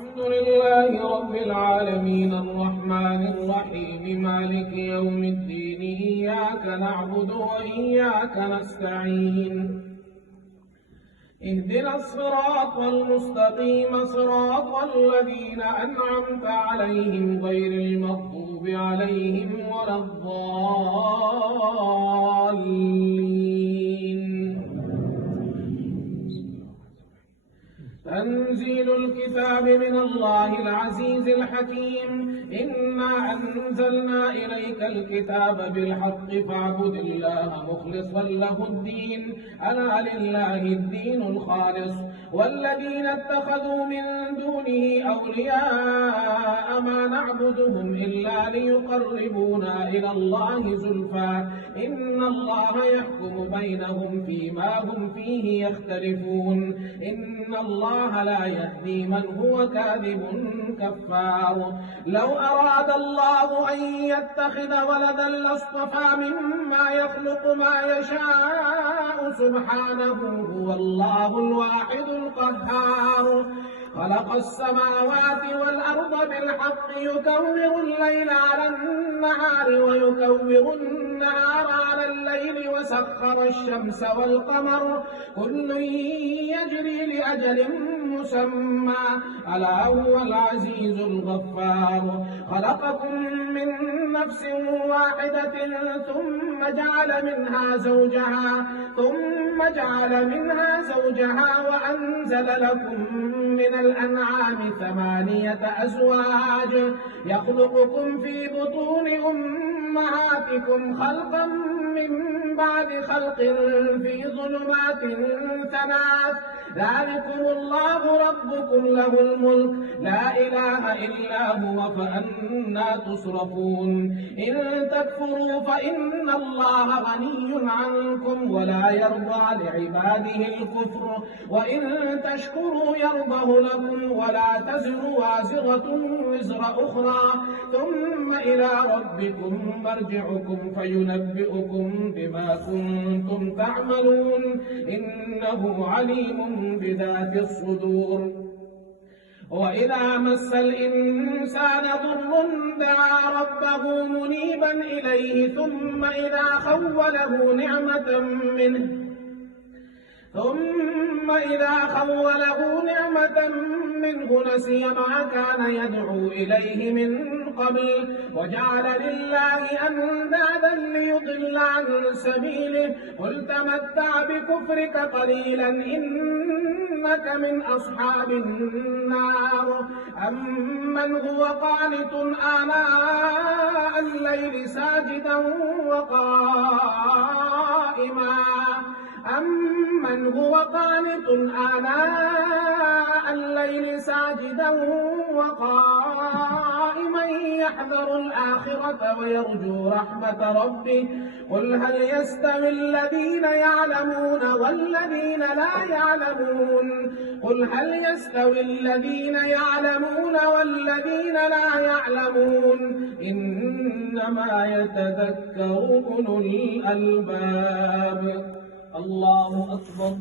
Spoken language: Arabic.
الحمد لله رب العالمين الرحمن الرحيم مالك يوم الدين إياك نعبد وإياك نستعين اهدنا الصراط المستقيم صراط الذين أنعمت عليهم غير المغضوب عليهم ولا الضالين. تنزيل الكتاب من الله العزيز الحكيم. إنا أنزلنا إليك الكتاب بالحق فاعبد الله مخلصا له الدين ألا لله الدين الخالص والذين اتخذوا من دونه أولياء ما نعبدهم إلا ليقربونا إلى الله زلفى إن الله يحكم بينهم فيما هم فيه يختلفون إن الله لا يهدي من هو كاذب كفار. لو أراد الله أن يتخذ ولدا لاصطفى مما يخلق ما يشاء سبحانه هو الله الواحد القهار. خلق السماوات والأرض بالحق يكور الليل على النهار ويكور النهار على الليل وسخر الشمس والقمر كل يجري لأجل مسمى ألا هو العزيز الغفار. خلقكم من نفس واحدة ثم جعل منها زوجها وأنزل لكم من الأنعام 8 أزواج يخلقكم في بطون أمهاتكم خلقا من بعد خلق في ظلمات 3 ذلكم الله ربكم له الملك لا إله إلا هو فأنا تصرفون. إن تكفروا فإن الله غني عنكم ولا يرضى لعباده الكفر وإن تشكروا يرضه لكم ولا تزر وازرة وزر أخرى ثم إلى ربكم مرجعكم فينبئكم بما كنتم تعملون إنه عليم بذات الصدور. وإذا مس الإنسان ضر دعا ربه منيبا إليه ثم إذا خوله نعمة منه نسي ما كان يدعو إليه من قبل وجعل لله أندادا ليضل عن سبيله قل تمتع بكفرك قليلا إنك من أصحاب النار. أمن هو قانت آناء الليل ساجدا وقائما يحذر الآخرة ويرجو رحمة ربه قل هل يستوي الذين يعلمون والذين لا يعلمون إنما يتذكر أولو الألباب. الله أكبر.